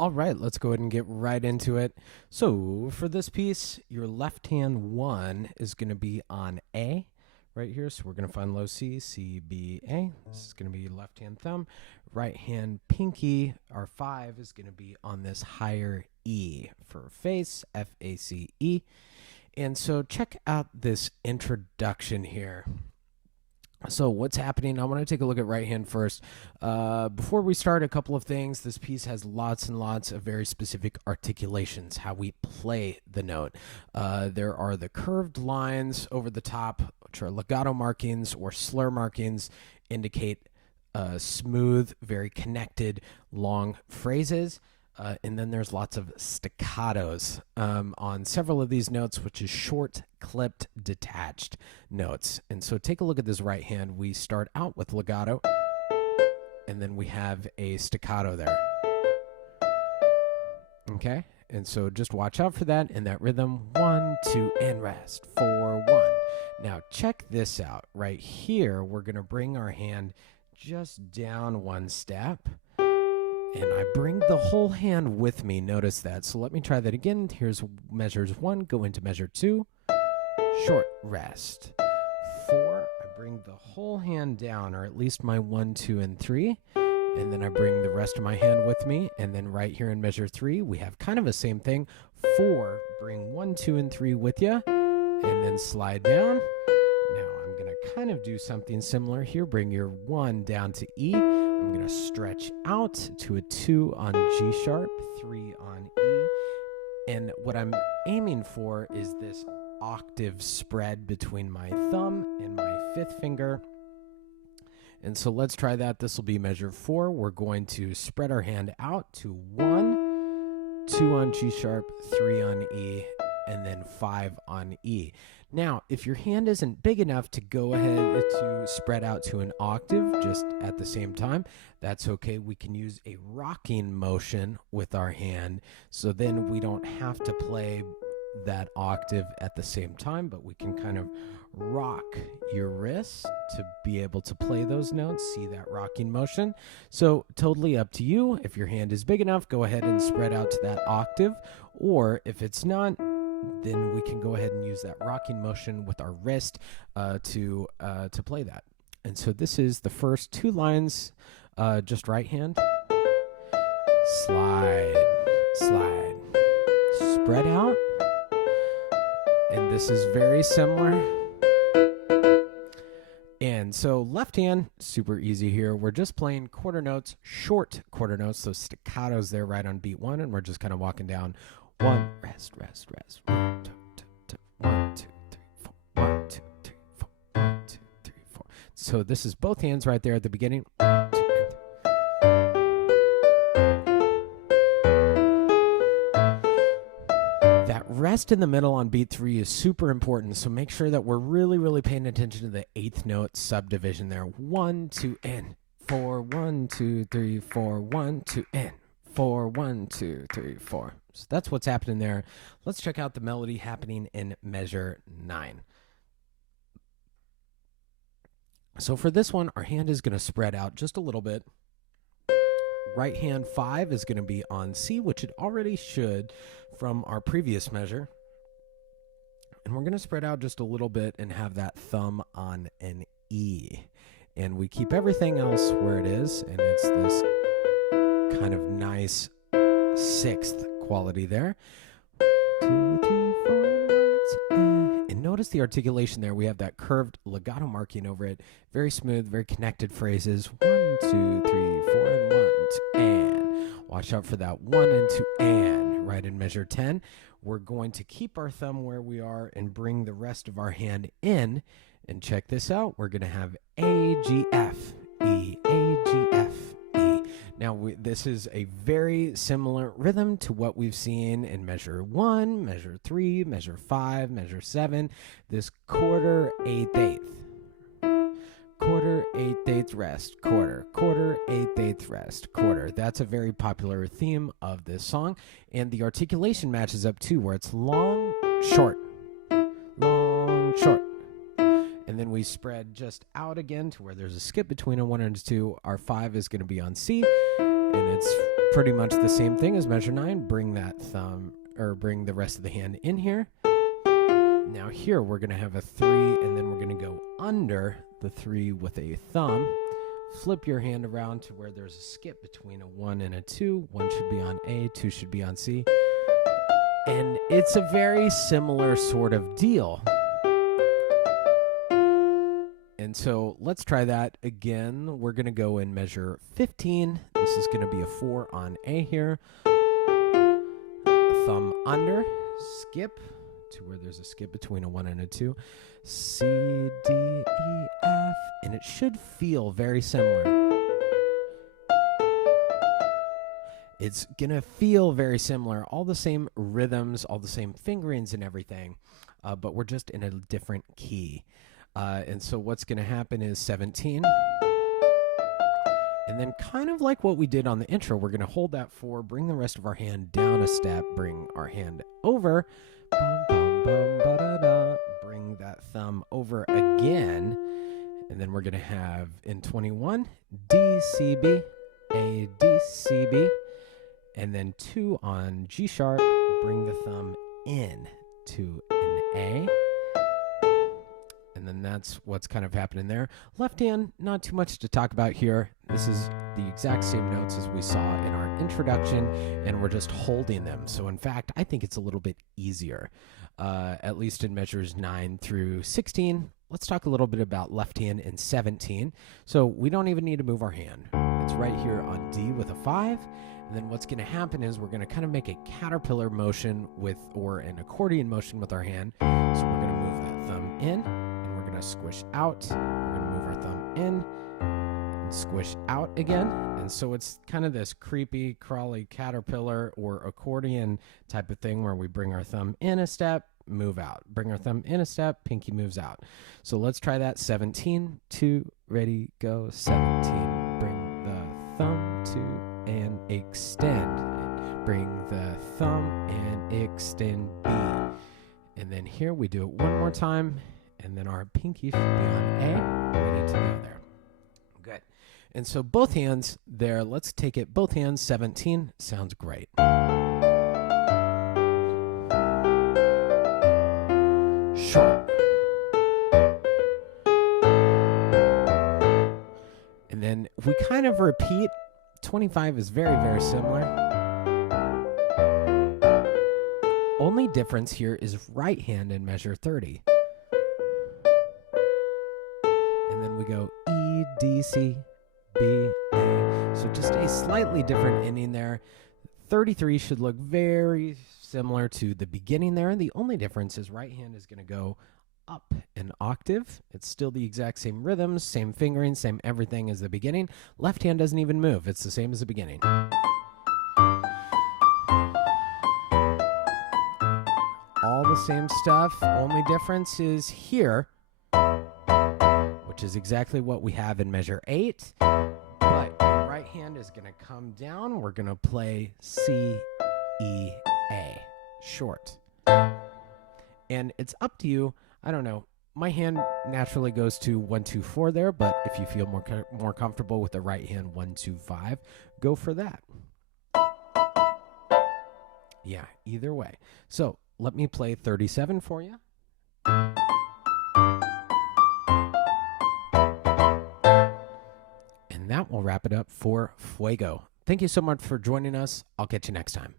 All right, let's go ahead and get right into it. So for this piece, your left hand one is going to be on A right here. So we're going to find low C, C, B, A. This is going to be left hand thumb. Right hand pinky, our 5 is going to be on this higher E for face, F, A, C, E. And so check out this introduction here. So what's happening? I want to take a look at right hand first. Before we start, a couple of things. This piece has lots and lots of very specific articulations, how we play the note. There are the curved lines over the top, which are legato markings or slur markings, indicate smooth, very connected, long phrases. And then there's lots of staccatos on several of these notes, which is short, clipped, detached notes. And so take a look at this right hand. We start out with legato, and then we have a staccato there. Okay? And so just watch out for that in that rhythm. 1, 2, and rest. 4, 1. Now check this out. Right here, we're going to bring our hand just down one step. And I bring the whole hand with me. Notice that. So let me try that again. Here's measures 1. Go into measure 2. Short rest. 4. I bring the whole hand down, or at least my 1, 2, and 3. And then I bring the rest of my hand with me. And then right here in measure 3, we have kind of the same thing. 4. Bring 1, 2, and 3 with you. And then slide down. Now I'm going to kind of do something similar here. Bring your 1 down to E. I'm going to stretch out to a 2 on G sharp, 3 on E. And what I'm aiming for is this octave spread between my thumb and my 5th finger. And so let's try that. This will be measure 4. We're going to spread our hand out to 1, 2 on G sharp, 3 on E, and then 5 on E. Now, if your hand isn't big enough to go ahead to spread out to an octave just at the same time, that's okay. We can use a rocking motion with our hand, so then we don't have to play that octave at the same time, but we can kind of rock your wrists to be able to play those notes. See that rocking motion? So totally up to you. If your hand is big enough, go ahead and spread out to that octave, or if it's not, then we can go ahead and use that rocking motion with our wrist to play that. And so this is the first 2 lines, just right hand. Slide, slide, spread out. And this is very similar. And so left hand, super easy here. We're just playing quarter notes, short quarter notes, so staccatos there right on beat 1, and we're just kind of walking down. 1, rest, rest, rest. 1, 2, 2, 2. 1, 2, 3, 4. 1, 2, 3, 4. 1, 2, 3, 4. So this is both hands right there at the beginning. 1, 2, and that rest in the middle on beat 3 is super important. So make sure that we're really, really paying attention to the 8th note subdivision there. 1, 2, and 4. 1, 2, 3, 4. 1, 2, and 4. 1, 2, 3, 4. So that's what's happening there. Let's check out the melody happening in measure 9. So for this one, our hand is going to spread out just a little bit. Right hand 5 is going to be on C, which it already should from our previous measure. And we're going to spread out just a little bit and have that thumb on an E. And we keep everything else where it is, and it's this kind of nice 6th quality there. 2, 3, 4, 1, 2, and notice the articulation there. We have that curved legato marking over it. Very smooth, very connected phrases. 1, 2, 3, 4, and 1, 2, and. Watch out for that 1 and 2, and. Right in measure 10. We're going to keep our thumb where we are and bring the rest of our hand in. And check this out. We're going to have A, G, F, E, A, G, F, E. Now, this is a very similar rhythm to what we've seen in measure 1, measure 3, measure 5, measure 7. This quarter, 8th, 8th. Quarter, 8th, 8th, rest. Quarter, quarter, 8th, 8th, rest. Quarter. That's a very popular theme of this song. And the articulation matches up too, where it's long, short. Long, short. And then we spread just out again to where there's a skip between a 1 and a 2. Our 5 is going to be on C. And it's pretty much the same thing as measure 9. Bring that thumb, or bring the rest of the hand in here. Now here we're going to have a 3, and then we're going to go under the 3 with a thumb. Flip your hand around to where there's a skip between a 1 and a 2. 1 should be on A, 2 should be on C. And it's a very similar sort of deal. And so let's try that again. We're going to go and measure 15. This is going to be a 4 on A here. A thumb under, skip to where there's a skip between a 1 and a 2. C, D, E, F. And it should feel very similar. It's going to feel very similar. All the same rhythms, all the same fingerings and everything. But we're just in a different key. And so what's going to happen is 17. And then kind of like what we did on the intro, we're going to hold that 4, bring the rest of our hand down a step, bring our hand over. Bum, bum, bum, ba-da-da. Bring that thumb over again. And then we're going to have in 21, D, C, B, A, D, C, B. And then 2 on G sharp, bring the thumb in to an A. And then that's what's kind of happening there. Left hand, not too much to talk about here. This is the exact same notes as we saw in our introduction, and we're just holding them. So in fact, I think it's a little bit easier, at least in measures 9 through 16. Let's talk a little bit about left hand in 17. So we don't even need to move our hand. It's right here on D with a 5. And then what's going to happen is we're going to kind of make a caterpillar motion or an accordion motion with our hand. So we're going to move that thumb in, and we're going to squish out. We're going to move our thumb in and squish out again. And so it's kind of this creepy, crawly caterpillar or accordion type of thing where we bring our thumb in a step, move out. Bring our thumb in a step, pinky moves out. So let's try that. 17, 2, ready, go. 17, bring the thumb to and extend. Bring the thumb and extend B. And then here we do it one more time, and then our pinky should be on A, ready to go there. Good. And so both hands there, let's take it, both hands, 17, sounds great. Short. And then we kind of repeat. 25 is very, very similar. Only difference here is right hand in measure 30. And then we go E, D, C, B, A. So just a slightly different ending there. 33 should look very similar to the beginning there. The only difference is right hand is going to go up an octave. It's still the exact same rhythms, same fingering, same everything as the beginning. Left hand doesn't even move. It's the same as the beginning. All the same stuff. Only difference is here, which is exactly what we have in measure 8. But your right hand is going to come down. We're going to play C, E, A. Short. And it's up to you. I don't know. My hand naturally goes to 1, 2, 4 there, but if you feel more comfortable with the right hand 1, 2, 5, go for that. Yeah, either way. So let me play 37 for you. And that will wrap it up for Fuego. Thank you so much for joining us. I'll catch you next time.